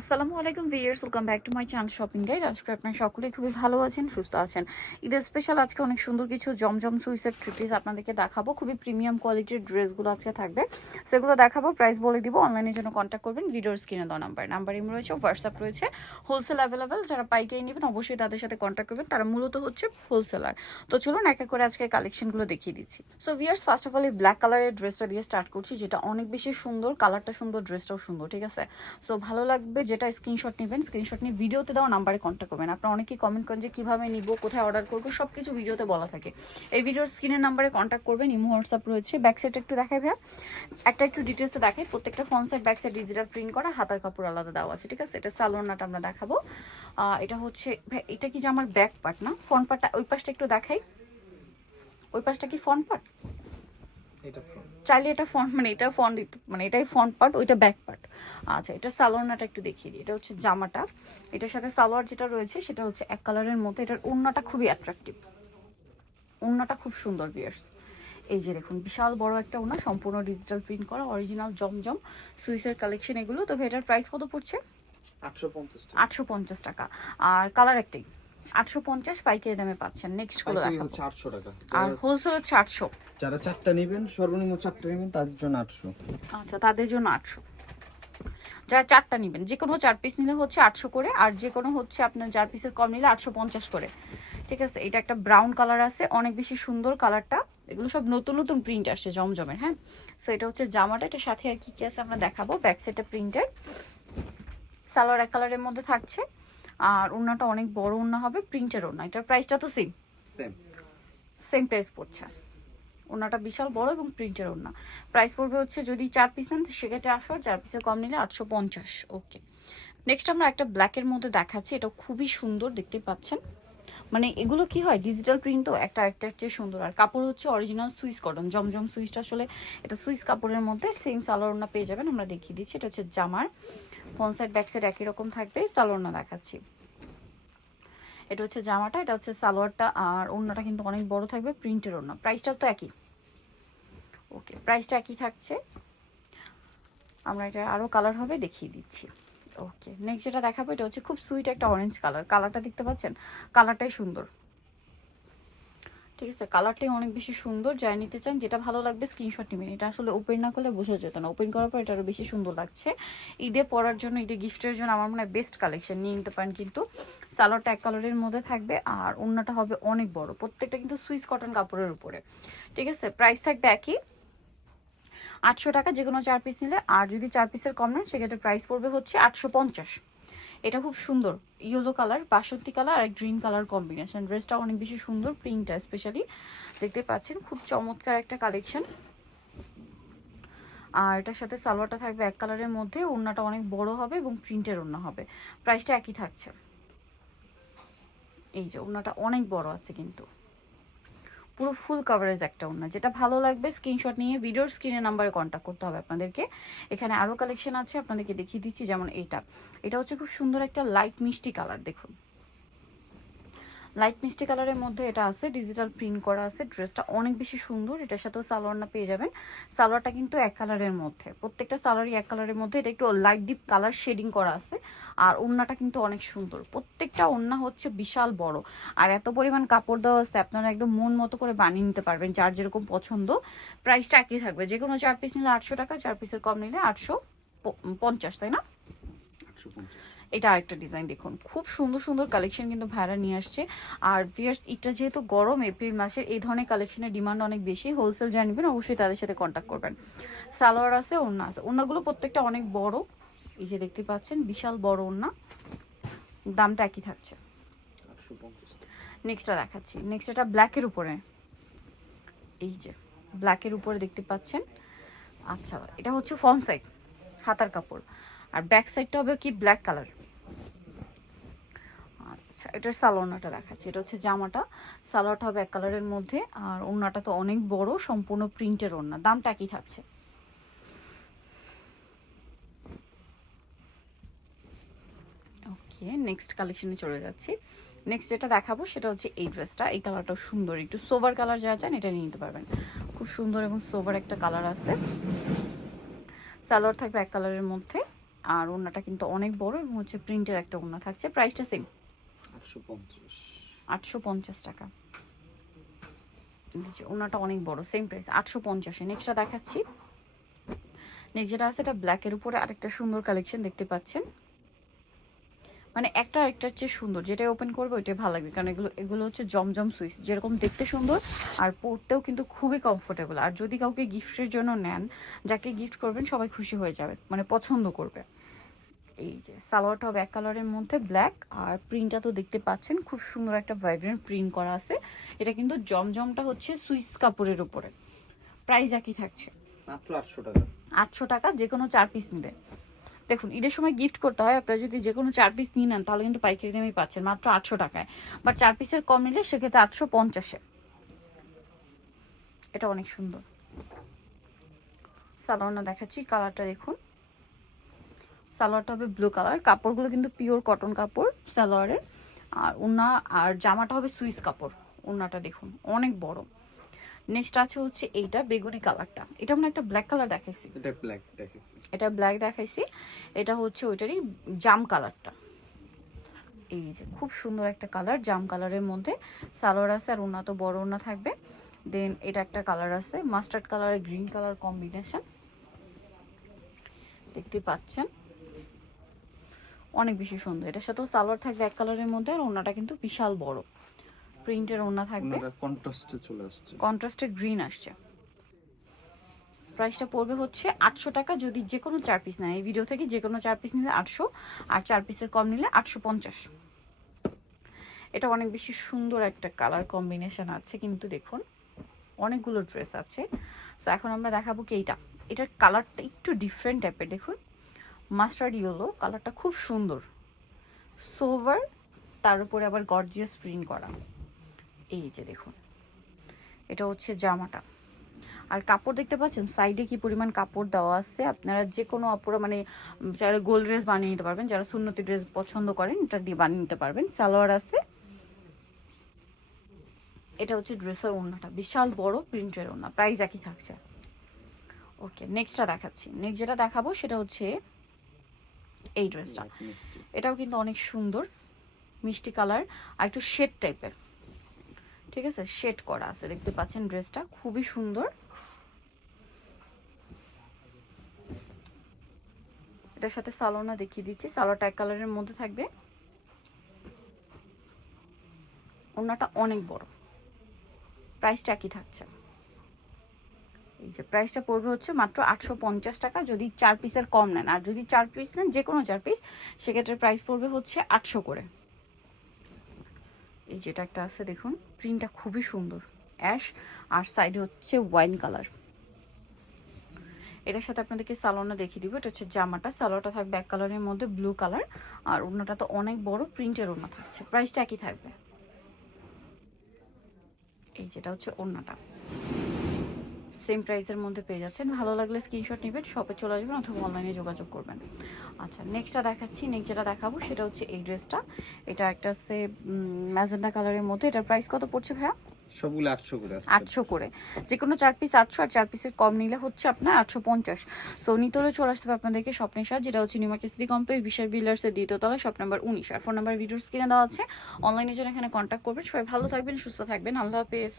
আসসালামু আলাইকুম viewers, welcome back to my channel shopping guide. আজকে আপনারা সকলেই খুবই ভালো আছেন, সুস্থ আছেন। ঈদের স্পেশাল আজকে অনেক সুন্দর কিছু জমজম সুইসের থ্রি পিস আপনাদেরকে দেখাবো। খুবই প্রিমিয়াম কোয়ালিটির ড্রেসগুলো আজকে থাকবে, সেগুলো দেখাবো, প্রাইস বলে দিব। অনলাইনের জন্য কন্ট্যাক্ট করবেন ভিডিওর স্ক্রিনে দেওয়া নাম্বার ইম রয়েছে, হোয়াটসঅ্যাপ রয়েছে, হোলসেল অ্যাভেলেবেল। যারা পাইকারি নেবেন অবশ্যই তাদের সাথে কন্ট্যাক্ট করবেন, তারা মূলত হচ্ছে হোলসেলার। তো চলুন এক এক করে আজকে কালেকশনগুলো দেখিয়ে দিচ্ছি। So viewers, first of all এই ব্ল্যাক কালারের ড্রেসটা দিয়ে স্টার্ট করছি, যেটা অনেক বেশি সুন্দর, কালারটা সুন্দর, ড্রেসটাও সুন্দর, ঠিক আছে। সো ভালো লাগবে যেটা স্ক্রিনশট নেবেন, স্ক্রিনশট নিয়ে ভিডিওতে দেওয়া নাম্বারে কন্ট্যাক্ট করবেন। আপনারা অনেকেই কমেন্ট করেন যে কীভাবে নিব, কোথায় অর্ডার করবো, সব কিছু ভিডিওতে বলা থাকে। এই ভিডিওর স্ক্রিনের নাম্বারে কন্ট্যাক্ট করবেন, ইমো হোয়াটসঅ্যাপ রয়েছে। ব্যাক সাইড একটু দেখাই ভাইয়া, একটু ডিটেলসে দেখাই। প্রত্যেকটা front side back side digital print করা, হাতার কাপড় আলাদা দেওয়া আছে, ঠিক আছে। এটা সালোয়ারটা আমরা দেখাবো। এটা হচ্ছে, এটা কি যে আমার ব্যাক পার্ট না, ফ্রন্ট পার্টটা। ওই পাশটা একটু দেখাই, ওই পাশটা কি ফ্রন্ট পার্ট? চাইলে এটা ফ্রন্ট, মানে এটা ফ্রন্ট, মানে এটাই ফ্রন্ট পার্ট, ওইটা ব্যাক পার্ট। আচ্ছা, এটা সালোয়ারটা একটু দেখিয়ে দিই। এটা হচ্ছে জামাটা, এটার সাথে সালোয়ার যেটা রয়েছে সেটা হচ্ছে এক কালারের মধ্যে। এটার ওড়নাটা খুবই অ্যাট্রাকটিভ, ওড়নাটা খুব সুন্দর ভিউয়ার্স। এই যে দেখুন, বিশাল বড় একটা ওড়না, সম্পূর্ণ ডিজিটাল প্রিন্ট করা, অরিজিনাল জমজম সুইসের কালেকশন এগুলো। তবে এটার প্রাইস কত পড়ছে? 850 টাকা। আর কালার একটাই, 850 পাইকারি দামে পাচ্ছেন। নেক্সট গুলো দেখাবো। 800 টাকা। আর হোলসেল হচ্ছে 800। যারা চারটা নেবেন, সর্বনিম্ন চারটা নেবেন, তাদের জন্য 800। আচ্ছা, তাদের জন্য 800। যারা চারটা নেবেন, যে কোনো 4 পিস নিলে হচ্ছে 800 করে, আর যে কোনো হচ্ছে আপনার 4 পিসের কম নিলে 850 করে, ঠিক আছে। এটা একটা ব্রাউন কালার আছে, অনেক বেশি সুন্দর কালারটা। এগুলো সব নতুন নতুন প্রিন্ট আসছে জমজমের, হ্যাঁ। সো এটা হচ্ছে জামাটা, এটার সাথে আর কি কি আছে আমরা দেখাবো। ব্যাক সাইডটা প্রিন্টের, সালোয়ার এক কালারের মধ্যে থাকছে, আর ওড়নাটা অনেক বড় ওড়না হবে, প্রিন্টের ওড়না। এটার প্রাইসটা তো সেম সেম প্রাইস পড়ছে। ওড়নাটা বিশাল বড় এবং প্রিন্টের ওড়না। প্রাইস পড়বে হচ্ছে, যদি 4 পিস নেন সেক্ষেত্রে 800, আর 4 পিসের কম নিলে 850। ওকে, নেক্সট আমরা একটা ব্ল্যাকের মধ্যে দেখাচ্ছি। এটা খুবই সুন্দর, দেখতে পাচ্ছেন। মানে এগুলো কি হয়, ডিজিটাল প্রিন্ট তো, একটা একটার চেয়ে সুন্দর। আর কাপড় হচ্ছে অরিজিনাল সুইস কটন, জমজম সুইসটা আসলে এটা সুইস কাপড়ের মধ্যে। সেম সালোয়ার ওড়না পেয়ে যাবেন, আমরা দেখিয়ে দিচ্ছি। এটা হচ্ছে জামার ফ্রন্ট সাইড ব্যাক সাইড একই রকম থাকবে। সালোয়ার ওড়না দেখাচ্ছি, এটা হচ্ছে জামাটা, এটা হচ্ছে সালোয়ারটা। আর ওড়নাটা কিন্তু অনেক বড় থাকবে, প্রিন্টের ওড়না। প্রাইসটাও তো একই। ওকে, প্রাইসটা একই থাকছে। আমরা এটা আরও কালার হবে দেখিয়ে দিচ্ছি। ওকে, নেক্সট যেটা দেখাবো, এটা হচ্ছে খুব সুইট একটা অরেঞ্জ কালার। কালারটা দেখতে পাচ্ছেন, কালারটাই সুন্দর, ঠিক আছে। কালারটাই অনেক বেশি সুন্দর। যারা নিতে চান, যেটা ভালো লাগবে স্ক্রিনশট নেবেন। এটা আসলে ওপেন না করলে বোঝা যেত না, ওপেন করার পর এটা আরও বেশি সুন্দর লাগছে। ঈদে পরার জন্য, ঈদে গিফটের জন্য আমার মনে হয় বেস্ট কালেকশন, নিয়ে নিতে পারেন। কিন্তু সালোয়ারটা এক কালারের মধ্যে থাকবে, আর ওড়নাটা হবে অনেক বড়। প্রত্যেকটা কিন্তু সুইস কটন কাপড়ের উপরে, ঠিক আছে। প্রাইস থাকবে একই, 800 টাকা যে কোনো 4 পিস নিলে। আর যদি 4 পিসের কম নেন সেক্ষেত্রে প্রাইস পড়বে হচ্ছে 850। এটা খুব সুন্দর, ইয়েলো কালার, বাসন্তী কালার আর গ্রিন কালার কম্বিনেশন। ড্রেসটা অনেক বেশি সুন্দর, প্রিন্টটা স্পেশালি দেখতে পাচ্ছেন, খুব চমৎকার একটা কালেকশন। আর এটার সাথে সালোয়ারটা থাকবে এক কালারের মধ্যে, ওড়নাটা অনেক বড় হবে এবং প্রিন্টের ওড়না হবে। প্রাইসটা একই থাকছে। এই যে ওড়নাটা অনেক বড় আছে, কিন্তু পুরো ফুল কভারেজ একটা ওড়না। যেটা ভালো লাগবে স্ক্রিনশট নিয়ে ভিডিওর স্ক্রিনে নাম্বারে কন্ট্যাক্ট করতে হবে আপনাদেরকে। এখানে আরও কালেকশন আছে, আপনাদেরকে দেখিয়ে দিচ্ছি। যেমন এটা হচ্ছে খুব সুন্দর একটা লাইট মিষ্টি কালার, দেখুন লাইট মিষ্টি কালারের মধ্যে এটা আছে, ডিজিটাল প্রিন্ট করা আছে। ড্রেসটা অনেক বেশি সুন্দর। এটার সাথেও সালোয়ারটা পেয়ে যাবেন। সালোয়ারটা কিন্তু এক কালারের মধ্যে, প্রত্যেকটা সালোয়ারই এক কালারের মধ্যে। এটা একটু লাইট ডিপ কালার শেডিং করা আছে। আর ওড়নাটা কিন্তু অনেক সুন্দর, প্রত্যেকটা ওড়না হচ্ছে বিশাল বড়। আর এত পরিমাণ কাপড় দেওয়া আছে, আপনারা একদম মন মতো করে বানিয়ে নিতে পারবেন, যার যেরকম পছন্দ। প্রাইসটা একই থাকবে, যে কোনো 4 পিস নিলে 800 টাকা, 4 পিসের কম নিলে 850, তাই না? এটা আরেকটা ডিজাইন, দেখুন খুব সুন্দর সুন্দর কালেকশন কিন্তু ভাইরা নিয়ে আসছে। আর ভিউয়ার্স, এটা যেহেতু গরম, এপ্রিল মাসের, এই ধরনের কালেকশনের ডিমান্ড অনেক বেশি। হোলসেল যারা নেবেন অবশ্যই তাদের সাথে কন্ট্যাক্ট করবেন। সালোয়ার আছে, ওড়না আছে। ওড়নাগুলো প্রত্যেকটা অনেক বড়, এই যে দেখতে পাচ্ছেন বিশাল বড় ওড়না। দামটা একই থাকছে। নেক্সটটা দেখাচ্ছি। নেক্সট এটা ব্ল্যাকের উপরে, এই যে ব্ল্যাকের উপরে দেখতে পাচ্ছেন। আচ্ছা, এটা হচ্ছে ফ্রন্ট সাইড হাতার কাপড়, আর ব্যাক সাইডটা হবে কি ব্ল্যাক কালার। আচ্ছা, এটার সালোয়ারটা দেখাচ্ছি। এটা হচ্ছে জামাটা, সালোয়ারটা হবে এক কালারের মধ্যে, আর ওড়নাটা তো অনেক বড়, সম্পূর্ণ প্রিন্টের ওড়না। দামটা একই থাকছে। ওকে, নেক্সট কালেকশনে চলে যাচ্ছি। নেক্সট যেটা দেখাবো সেটা হচ্ছে এই ড্রেসটা। এই কালারটাও সুন্দর, একটু সোভার কালার যারা চান এটা নিয়ে নিতে পারবেন। খুব সুন্দর এবং সোভার একটা কালার আছে। সালোয়ার থাকবে এক কালারের মধ্যে, আর ওড়নাটা কিন্তু অনেক বড় এবং হচ্ছে প্রিন্টের একটা ওড়না থাকছে। প্রাইসটা সেম 850 টাকা। ওড়নাটা অনেক বড়, সেম প্রাইস 850-এ। নেক্সটটা দেখাচ্ছি। নেক্সট যেটা আছে এটা ব্ল্যাকের উপরে আরেকটা সুন্দর কালেকশন দেখতে পাচ্ছেন, মানে একটা আরেকটার চেয়ে সুন্দর, যেটা ওপেন করবে ওইটাই ভালো লাগবে, কারণ এগুলো হচ্ছে জমজম সুইস, যেরকম দেখতে সুন্দর আর পরতেও কিন্তু খুবই কমফোর্টেবল। আর যদি কাউকে গিফটের জন্য নেন, যাকে গিফট করবেন সবাই খুশি হয়ে যাবে, মানে পছন্দ করবে। এই যে সালোয়ারটা হবে এক কালারের মধ্যে ব্ল্যাক, আর প্রিন্টটা তো দেখতে পাচ্ছেন খুব সুন্দর একটা ভাইব্রেন্ট প্রিন্ট করা আছে। এটা কিন্তু জমজমটা হচ্ছে সুইস কাপড়ের উপরে। প্রাইস একই থাকছে মাত্র 800 টাকা। 800 টাকা, যে কোনো 4 পিস নিলে। দেখুন ঈদের সময় গিফট করতে হয়, আপনারা যদি যে কোনো 4 পিস নিয়ে নেন তাহলে কিন্তু পাইকারি দামে পাচ্ছেন মাত্র 800 টাকায়। বাট 4 পিসের কম নিলে সেক্ষেত্রে 850-এ। এটা অনেক সুন্দর। সালোয়ারটা দেখাচ্ছি, কালারটা দেখুন। সালোয়ারটা হবে ব্লু কালার, কাপড়গুলো কিন্তু পিওর কটন কাপড় সালোয়ারের। আর ওড়না আর জামাটা হবে সুইস কাপড়। ওড়নাটা দেখুন অনেক বড়। নেক্সট আছে হচ্ছে এইটা বেগুনি কালারটা, এটা মানে একটা ব্ল্যাক কালার দেখাইছি, এটা ব্ল্যাক দেখাইছি, এটা ব্ল্যাক দেখাইছি। এটা হচ্ছে ওইটারই জাম কালারটা। এই যে খুব সুন্দর একটা কালার, জাম কালারের মধ্যে সালোয়ার আছে, আর ওড়না তো বড় ওড়না থাকবে। দেন এটা একটা কালার আছে মাস্টার্ড কালারের গ্রিন কালার কম্বিনেশন, দেখতে পাচ্ছেন অনেক বেশি সুন্দর। এটার সাথেও সালোয়ার থাকবে এক কালারের মধ্যে, আর ওড়নাটা কিন্তু বিশাল বড় প্রিন্টের ওড়না থাকবে, এটা কন্ট্রাস্টে চলে আসছে, কন্ট্রাস্টে গ্রিন আসছে। প্রাইসটা পড়বে হচ্ছে 800 টাকা, যদি যে কোনো 4 পিস নেয়। এই ভিডিও থেকে যে কোনো 4 পিস নিলে 800, আর 4 পিসের কম নিলে 850। এটা অনেক বেশি সুন্দর একটা কালার কম্বিনেশন আছে, কিন্তু দেখুন অনেকগুলো ড্রেস আছে। সো এখন আমরা দেখাবো কি এইটা, এটার কালারটা একটু ডিফারেন্ট টাইপের। দেখুন মাস্টার্ড ইয়েলো কালারটা খুব সুন্দর, সোভার, তার উপরে আবার গর্জিয়াস প্রিন্ট করা। এই যে দেখুন এটা হচ্ছে জামাটা, আর কাপড় দেখতে পাচ্ছেন সাইডে কি পরিমাণ কাপড় দেওয়া আছে। আপনারা যে কোনো আপুরা মানে যারা গোল্ড ড্রেস বানিয়ে নিতে পারবেন, যারা সুন্নতি ড্রেস পছন্দ করেন এটা দিয়ে বানিয়ে নিতে পারবেন। সালোয়ার আছে, এটা হচ্ছে ড্রেসের ওড়নাটা বিশাল বড় প্রিন্টের ওড়না, প্রাইস একই থাকছে। ওকে নেক্সটটা দেখাচ্ছি। নেক্সট যেটা দেখাবো সেটা হচ্ছে এই ড্রেসটা, এটাও কিন্তু অনেক সুন্দর মিষ্টি কালার আর একটু শেড টাইপের, ঠিক আছে, শেড করা আছে, দেখতে পাচ্ছেন ড্রেসটা খুবই সুন্দর। এটার সাথে সালোয়ারটা দেখিয়ে দিচ্ছি, সালোয়ারটা এক কালারের মধ্যে থাকবে, ওড়নাটা অনেক বড়, প্রাইসটা একই থাকছে। এই যে প্রাইসটা পড়বে হচ্ছে মাত্র 850 টাকা, যদি 4 পিসের কম নেন। আর যদি 4 পিস নেন, যে কোনো 4 পিস, সেক্ষেত্রে প্রাইস পড়বে হচ্ছে 800 করে। এই যেটা একটা আছে দেখুন, প্রিন্টটা খুবই সুন্দর অ্যাশ, আর সাইডে হচ্ছে ওয়াইন কালার। এটার সাথে আপনাদেরকে সালোয়ারটা দেখিয়ে দিব। এটা হচ্ছে জামাটা, সালোয়ারটা থাকবে এক কালারের মধ্যে ব্লু কালার, আর ওড়নাটা তো অনেক বড় প্রিন্টের ওড়না থাকছে, প্রাইসটা একই থাকবে। এই যেটা হচ্ছে ওড়নাটা, সেম প্রাইসের মধ্যে পেয়ে যাচ্ছেন। ভালো লাগলে স্ক্রিনশট নেবেন, শপে চলে আসবেন অথবা অনলাইনে যোগাযোগ করবেন। আচ্ছা নেক্সটটা দেখাচ্ছি। নেক্সট যেটা দেখাবো সেটা হচ্ছে এই ড্রেসটা, এটা একটা সে ম্যাজেন্ডা কালারের মধ্যে। এটার প্রাইস কত পড়ছে ভাইয়া? সবগুলো 800 করে আছে, 800 করে, যে কোনো 4 পিস 800, আর 4 পিসের কম নিলে হচ্ছে আপনার 850। সো নিতে হলে চলে আসতে হবে আপনাদেরকে স্বপ্নের সাথে, যেটা হচ্ছে নিউ মার্কেট সিটি কমপ্লেক্স বিশাল বিল্ডার্সের দ্বিতীয় তলায়, শপ নাম্বার 19। আর ফোন নাম্বার ভিডিওর স্ক্রিনে দেওয়া আছে, অনলাইনে জন্য এখানে কন্ট্যাক্ট করবেন। সবাই ভালো থাকবেন, সুস্থ থাকবেন, আল্লাহ হাফেজ।